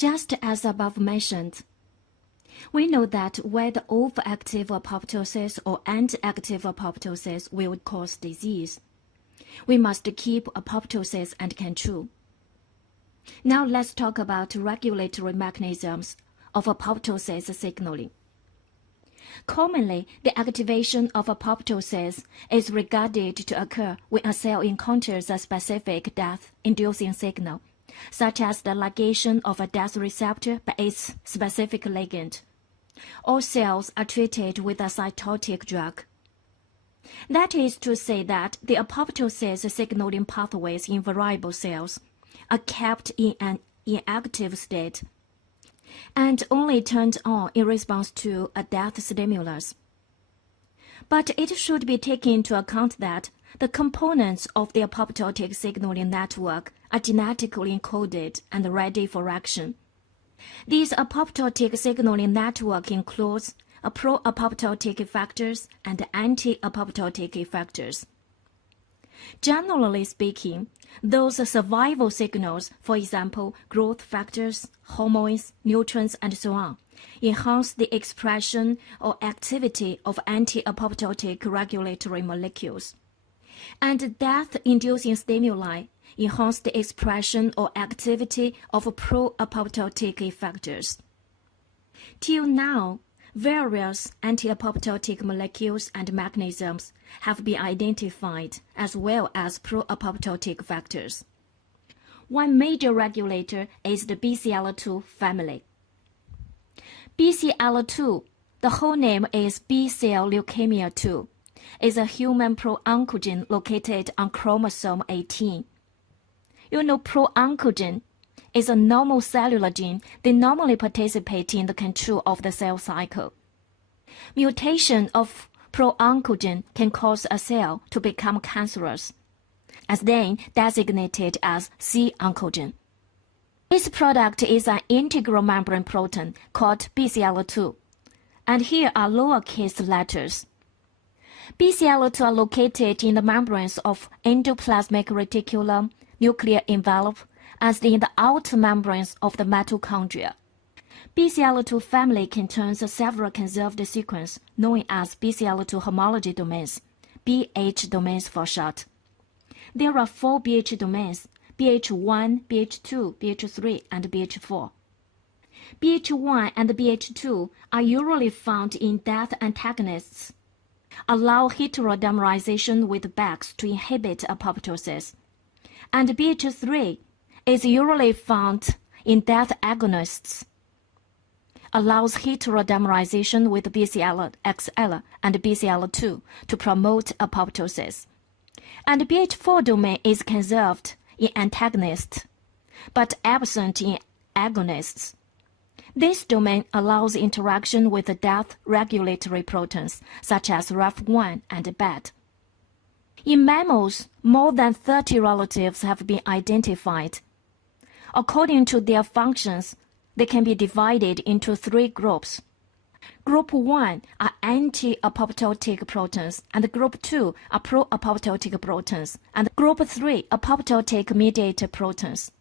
Just as above mentioned, we know that whether overactive apoptosis or anti-active apoptosis will cause disease. We must keep apoptosis under control. Now let's talk about regulatory mechanisms of apoptosis signaling. Commonly, the activation of apoptosis is regarded to occur when a cell encounters a specific death-inducing signal, such as the ligation of a death receptor by its specific ligand. All cells are treated with a cytotic drug. That is to say that the apoptosis signaling pathways in variable cells are kept in an inactive state and only turned on in response to a death stimulus. But it should be taken into account that the components of the apoptotic signaling network are genetically encoded and ready for action. This apoptotic signaling network includes pro-apoptotic effectors and anti-apoptotic effectors. Generally speaking, those survival signals, for example, growth factors, hormones, nutrients, and so on, enhance the expression or activity of anti-apoptotic regulatory molecules. And death-inducing stimuli enhance the expression or activity of pro-apoptotic effectors. Till now, various anti-apoptotic molecules and mechanisms have been identified, as well as pro-apoptotic factors. One major regulator is the BCL2 family. BCL2, the whole name is B-cell leukemia 2, is a human pro-oncogene located on chromosome 18. You know, pro-oncogene is a normal cellular gene. They normally participate in the control of the cell cycle. Mutation of pro-oncogene can cause a cell to become cancerous, as then designated as C-oncogene. This product is an integral membrane protein called BCL2, and here are lowercase letters. BCL2 are located in the membranes of endoplasmic reticulum, nuclear envelope, as in the outer membranes of the mitochondria. BCL2 family contains several conserved sequences known as BCL2 homology domains, BH domains for short. There are 4 BH domains, BH1, BH2, BH3, and BH4. BH1 and BH2 are usually found in death antagonists, allow heterodimerization with BAX to inhibit apoptosis, and BH3 is usually found in death agonists, allows heterodimerization with BCL-XL and BCL2 to promote apoptosis. And BH4 domain is conserved in antagonists, but absent in agonists. This domain allows interaction with the death regulatory proteins such as RAF1 and BAT. In mammals, more than 30 relatives have been identified. According to their functions, they can be divided into 3 groups. Group 1 are anti-apoptotic proteins, and Group 2 are pro-apoptotic proteins, and Group 3 apoptotic mediated proteins.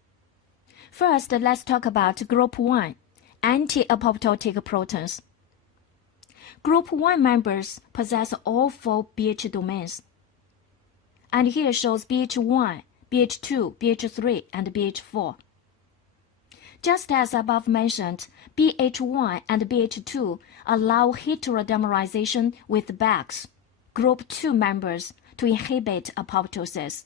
First, let's talk about Group 1, anti-apoptotic proteins. Group 1 members possess all 4 BH domains. And here shows BH1, BH2, BH3, and BH4. Just as above mentioned, BH1 and BH2 allow heterodimerization with BAX, Group 2 members, to inhibit apoptosis.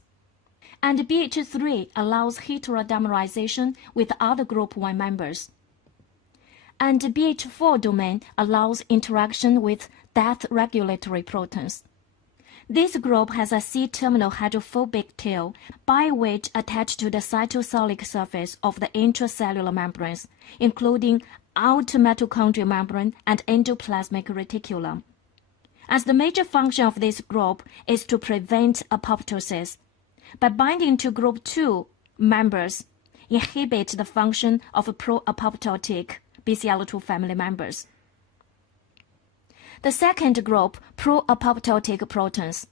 And BH3 allows heterodimerization with other Group 1 members. And BH4 domain allows interaction with death regulatory proteins. This group has a C-terminal hydrophobic tail by which attached to the cytosolic surface of the intracellular membranes, including outer mitochondrial membrane and endoplasmic reticulum. As the major function of this group is to prevent apoptosis, by binding to Group 2 members, inhibit the function of pro-apoptotic BCL2 family members. The second group, pro-apoptotic proteins.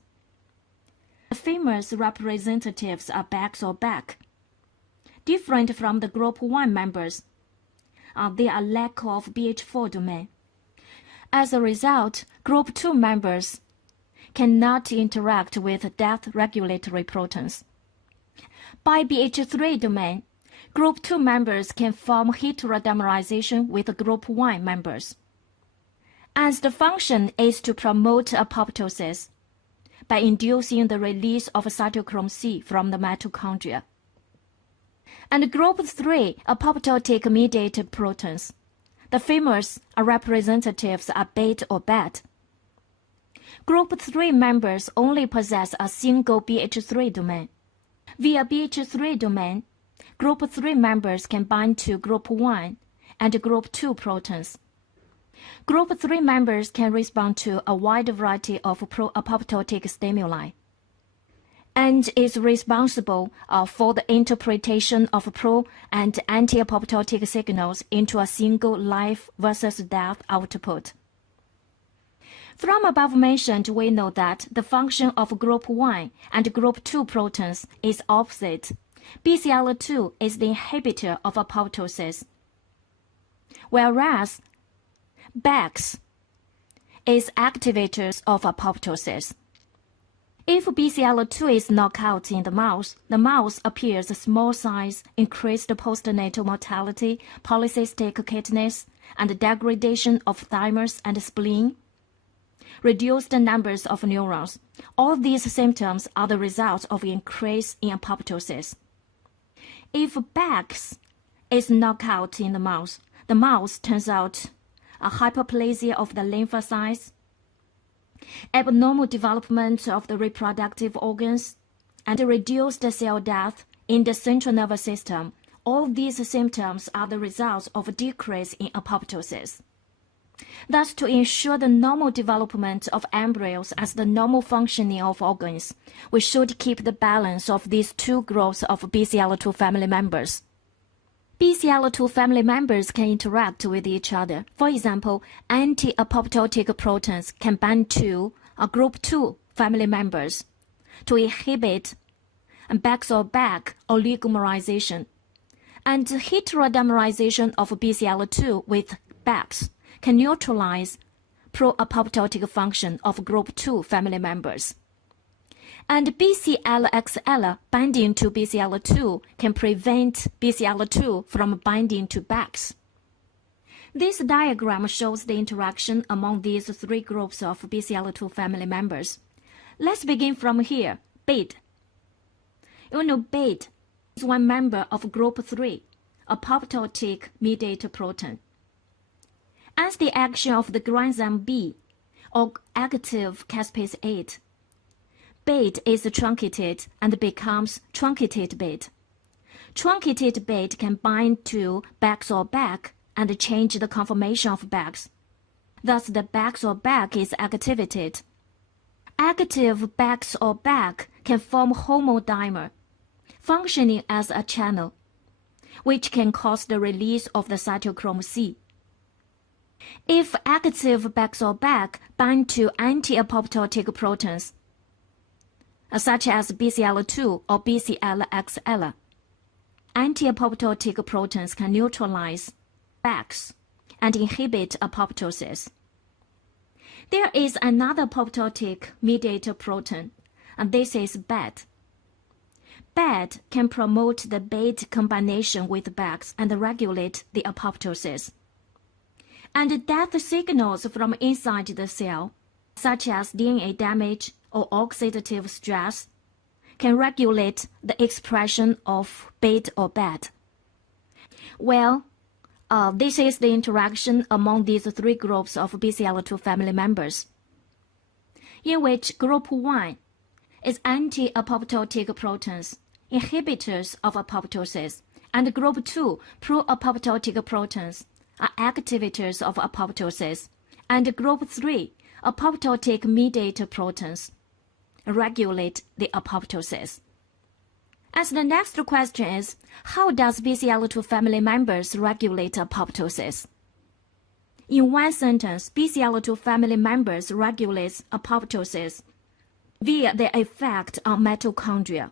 The famous representatives are BAX or BAC. Different from the Group 1 members, there are lack of BH4 domain. As a result, group 2 members cannot interact with death regulatory proteins. By BH3 domain, group 2 members can form heterodimerization with group 1 members. As the function is to promote apoptosis by inducing the release of cytochrome C from the mitochondria. And group 3 apoptotic-mediated proteins. The femurs are representatives are BET or BET. Group 3 members only possess a single BH3 domain. Via BH3 domain, group 3 members can bind to group 1 and group 2 proteins. Group 3 members can respond to a wide variety of pro-apoptotic stimuli and is responsible for the interpretation of pro- and anti-apoptotic signals into a single life versus death output. From above mentioned, we know that the function of group 1 and group 2 proteins is opposite. BCL2 is the inhibitor of apoptosis, whereas BAX is activators of apoptosis. If BCL2 is knocked out in the mouse appears small size, increased postnatal mortality, polycystic kidneys, and degradation of thymus and spleen, reduced numbers of neurons. All these symptoms are the result of increase in apoptosis. If BAX is knocked out in the mouse turns out a hyperplasia of the lymphocytes, abnormal development of the reproductive organs, and reduced cell death in the central nervous system. All these symptoms are the results of a decrease in apoptosis. Thus, to ensure the normal development of embryos as the normal functioning of organs, we should keep the balance of these two groups of BCL2 family members. BCL2 family members can interact with each other. For example, anti-apoptotic proteins can bind to group 2 family members to inhibit back-to-back oligomerization. And heterodimerization of BCL2 with BAX can neutralize pro-apoptotic function of group 2 family members. And BCL-XL binding to BCL2 can prevent BCL2 from binding to BAX. This diagram shows the interaction among these three groups of BCL2 family members. Let's begin from here. BET. BET is one member of group 3, apoptotic mediator protein. As the action of the granzyme B, or active caspase 8, BET is truncated and becomes truncated BET. Truncated BET can bind to BAX or BAC and change the conformation of BAX. Thus, the BAX or BAC is activated. Active BAX or BAC can form homodimer, functioning as a channel, which can cause the release of the cytochrome C. If active BAX or BAC bind to anti-apoptotic proteins, such as BCL2 or BCL-XL, anti-apoptotic proteins can neutralize BAX and inhibit apoptosis. There is another apoptotic mediator protein, and this is BET. BET can promote the BET combination with BAX and regulate the apoptosis. And death signals from inside the cell, such as DNA damage or oxidative stress, can regulate the expression of BET or BET. Well, this is the interaction among these three groups of BCL2 family members, in which group 1 is anti-apoptotic proteins, inhibitors of apoptosis, and group 2 pro-apoptotic proteins are activators of apoptosis, and group 3 apoptotic mediator proteins regulate the apoptosis. As the next question is, how does BCL2 family members regulate apoptosis? In one sentence, BCL2 family members regulate apoptosis via their effect on mitochondria.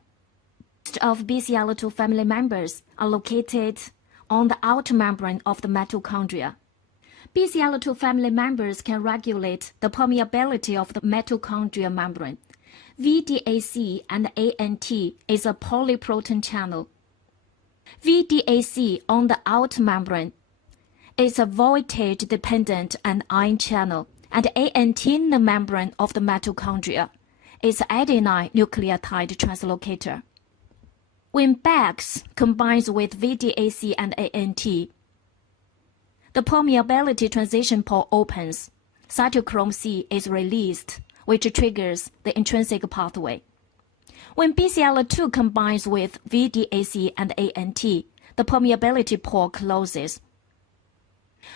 Most of BCL2 family members are located on the outer membrane of the mitochondria. BCL2 family members can regulate the permeability of the mitochondrial membrane. VDAC and ANT is a polyprotein channel. VDAC on the outer membrane is a voltage-dependent and ion channel, and ANT in the membrane of the mitochondria is adenine nucleotide translocator. When BAX combines with VDAC and ANT, the permeability transition pore opens. Cytochrome C is released, which triggers the intrinsic pathway. When BCL2 combines with VDAC and ANT, the permeability pore closes.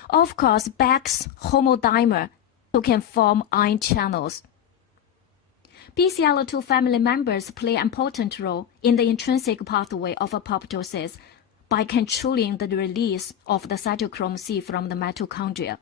Of course, BAX homodimer can form ion channels. BCL2 family members play an important role in the intrinsic pathway of apoptosis by controlling the release of the cytochrome C from the mitochondria.